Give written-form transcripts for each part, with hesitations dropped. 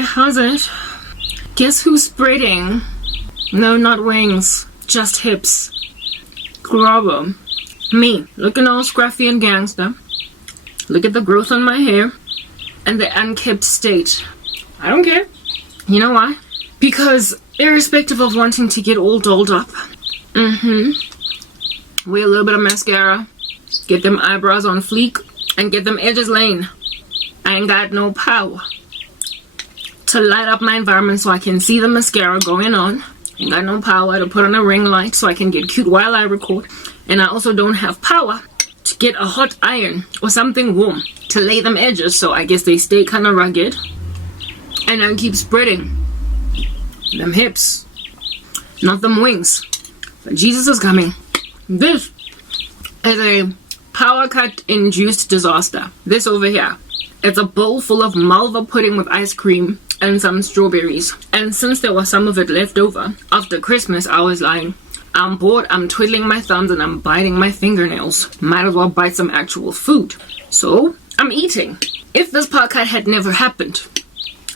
Hey, how's it? Guess who's spreading? No, not wings, just hips. Grubber. Me, looking all scruffy and gangster. Look at the growth on my hair and the unkempt state. I don't care. You know why? Because irrespective of wanting to get all dolled up, wear a little bit of mascara, get them eyebrows on fleek, and get them edges laying. I ain't got no power to light up my environment so I can see the mascara going on. Ain't got no power to put on a ring light so I can get cute while I record. And I also don't have power to get a hot iron or something warm to lay them edges, so I guess they stay kind of rugged. And I keep spreading them hips, not them wings. But Jesus is coming. This is a power cut induced disaster. This over here, it's a bowl full of Malva pudding with ice cream and some strawberries. And since there was some of it left over after Christmas, I was like, I'm bored, I'm twiddling my thumbs and I'm biting my fingernails. Might as well bite some actual food. So I'm eating. If this power cut had never happened,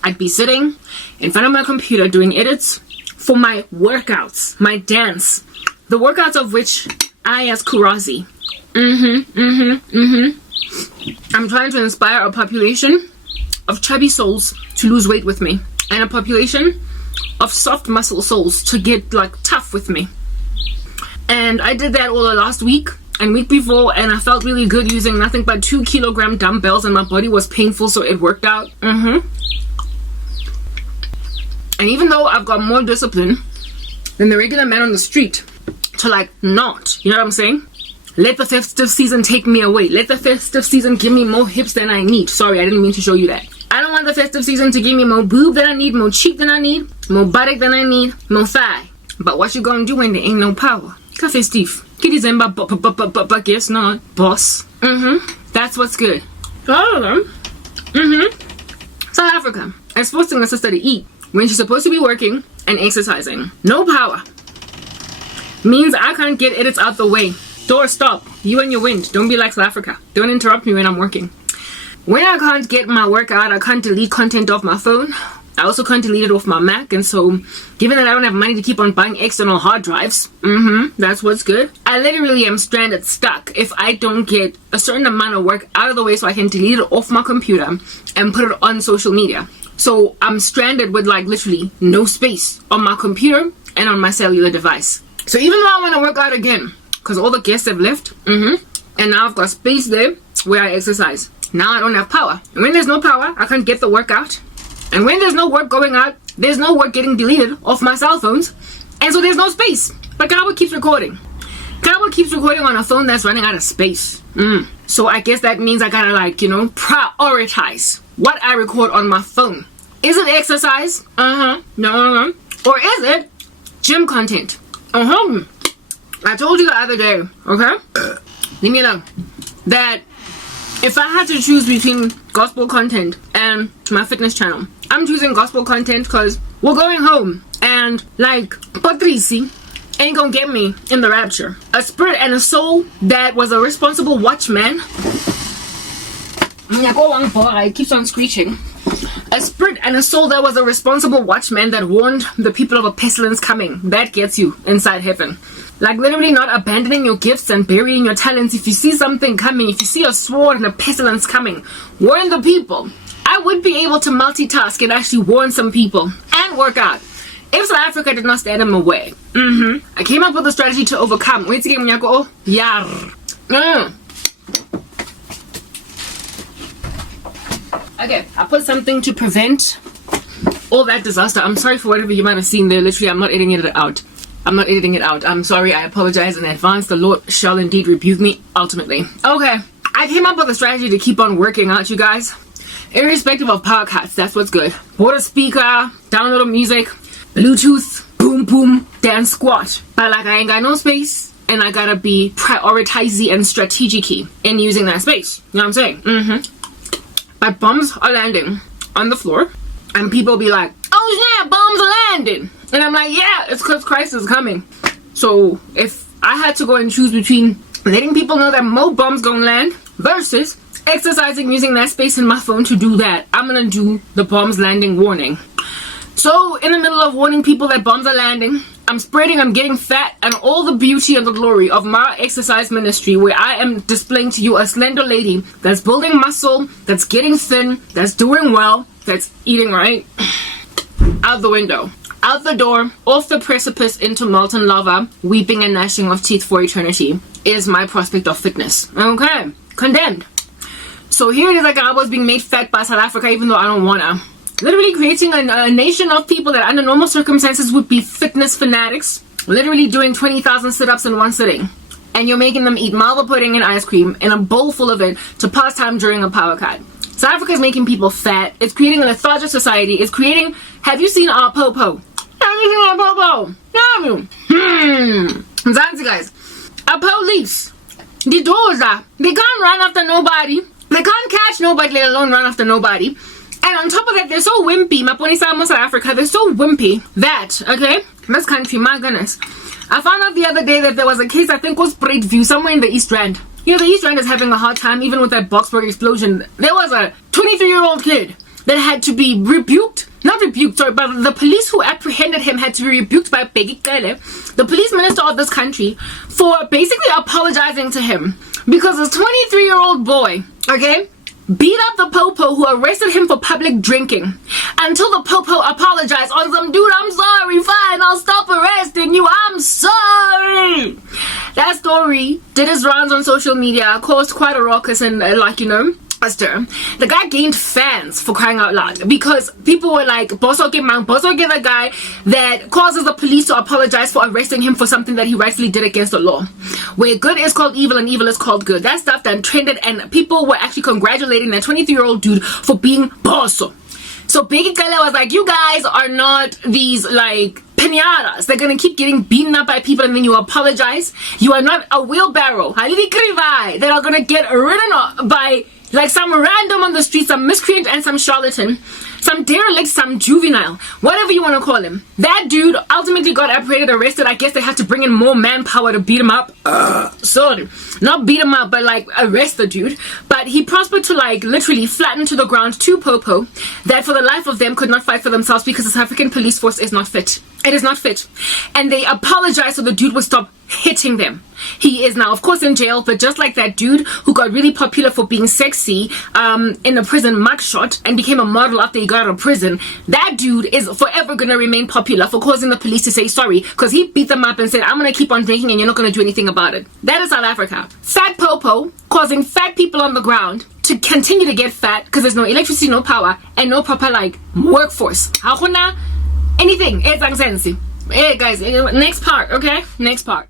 I'd be sitting in front of my computer doing edits for my workouts, my dance, the workouts of which I as Kurazi. I'm trying to inspire a population of chubby souls to lose weight with me, and a population of soft muscle souls to get like tough with me. And I did that all the last week and week before, and I felt really good using nothing but 2 kilogram dumbbells, and my body was painful, so it worked out. And even though I've got more discipline than the regular man on the street to like not, you know what I'm saying? Let the festive season take me away. Let the festive season give me more hips than I need. Sorry, I didn't mean to show you that. I don't want the festive season to give me more boob than I need, more cheek than I need, more buttock than I need, more thigh. But what you gonna do when there ain't no power? Cafe Steve. Kitty Zemba, but guess not, boss. That's what's good. All of them. South Africa. I'm forcing my sister to eat when she's supposed to be working and exercising. No power means I can't get edits out the way. Door, stop. You and your wind. Don't be like South Africa. Don't interrupt me when I'm working. When I can't get my work out, I can't delete content off my phone. I also can't delete it off my Mac. And so, given that I don't have money to keep on buying external hard drives, that's what's good. I literally am stranded, stuck, if I don't get a certain amount of work out of the way so I can delete it off my computer and put it on social media. So, I'm stranded with like literally no space on my computer and on my cellular device. So, even though I want to work out again, because all the guests have left, and now I've got space there where I exercise. Now I don't have power. And when there's no power, I can't get the work out. And when there's no work going out, there's no work getting deleted off my cell phones. And so there's no space. But Kawa keeps recording. Kawa keeps recording on a phone that's running out of space. So I guess that means I gotta like, you know, prioritize what I record on my phone. Is it exercise? No. Or is it gym content? I told you the other day, okay? Leave me alone. That if I had to choose between gospel content and my fitness channel, I'm choosing gospel content because we're going home. And like Patrici ain't gonna get me in the rapture. A spirit and a soul that was a responsible watchman. It keeps on screeching. A spirit and a soul that was a responsible watchman that warned the people of a pestilence coming. That gets you inside heaven. Like literally not abandoning your gifts and burying your talents. If you see something coming, if you see a sword and a pestilence coming, warn the people. I would be able to multitask and actually warn some people and work out if South Africa did not stand in my way. I came up with a strategy to overcome. Wait again, Mnyako. Yar. Okay, I put something to prevent all that disaster. I'm sorry for whatever you might have seen there. Literally, I'm not editing it out. I'm sorry. I apologize in advance. The Lord shall indeed rebuke me ultimately. Okay, I came up with a strategy to keep on working out, you guys. Irrespective of power cuts, that's what's good. Bought a speaker, download music, Bluetooth, boom, boom, dance squat. But like I ain't got no space, and I gotta be prioritizing and strategic in using that space. You know what I'm saying? But bombs are landing on the floor, and people be like, oh yeah, bombs are landing. And I'm like, yeah, it's because Christ is coming. So if I had to go and choose between letting people know that more bombs gonna land versus exercising, using that space in my phone to do that, I'm gonna do the bombs landing warning. So in the middle of warning people that bombs are landing, I'm spreading, I'm getting fat, and all the beauty and the glory of my exercise ministry, where I am displaying to you a slender lady that's building muscle, that's getting thin, that's doing well, that's eating right, out the window, out the door, off the precipice into molten lava, weeping and gnashing of teeth for eternity, is my prospect of fitness. Okay, condemned. So here it is, like I was being made fat by South Africa, even though I don't wanna. Literally creating a nation of people that under normal circumstances would be fitness fanatics, literally doing 20,000 sit-ups in one sitting, and you're making them eat malva pudding and ice cream in a bowl full of it to pass time during a power cut. South Africa is making people fat. It's creating a lethargic society. It's creating, have you seen our popo? Have you seen our popo? Have you? Zanzi guys, our police, the doors they can't run after nobody. They can't catch nobody, let alone run after nobody. And on top of that, they're so wimpy. Maponisa South Africa, they're so wimpy that, okay, this country, my goodness. I found out the other day that there was a case, I think was View, somewhere in the East Rand. You know, the East Rand is having a hard time, even with that Boksburg explosion. There was a 23-year-old kid that had to be rebuked. Not rebuked, sorry, but the police who apprehended him had to be rebuked by Bheki Cele, the police minister of this country, for basically apologizing to him. Because this 23-year-old boy, okay, beat up the popo who arrested him for public drinking until the popo apologized on some, dude, I'm sorry, fine, I'll stop arresting you, I'm sorry. That story did its rounds on social media, caused quite a ruckus and the guy gained fans, for crying out loud, because people were like, Boso get the guy that causes the police to apologize for arresting him for something that he rightfully did against the law. Where good is called evil and evil is called good. That stuff then trended, and people were actually congratulating that 23-year-old dude for being Boso. So Bheki Cele was like, you guys are not these like pinatas. They're gonna keep getting beaten up by people and then you apologize. You are not a wheelbarrow that are gonna get ridden off by like some random on the street, some miscreant and some charlatan, some derelict, some juvenile, whatever you want to call him. That dude ultimately got apprehended, arrested. I guess they had to bring in more manpower to beat him up. Sorry, not beat him up, but like arrest the dude. But he prospered to like literally flatten to the ground two popo that for the life of them could not fight for themselves because the South African police force is not fit. It is not fit. And they apologized so the dude would stop hitting them. He is now, of course, in jail, but just like that dude who got really popular for being sexy in a prison mugshot and became a model after he got out of prison, that dude is forever going to remain popular for causing the police to say sorry because he beat them up and said, I'm going to keep on drinking and you're not going to do anything about it. That is South Africa. Fat popo causing fat people on the ground to continue to get fat because there's no electricity, no power, and no proper like workforce. Anything. Hey guys, next part, okay? Next part.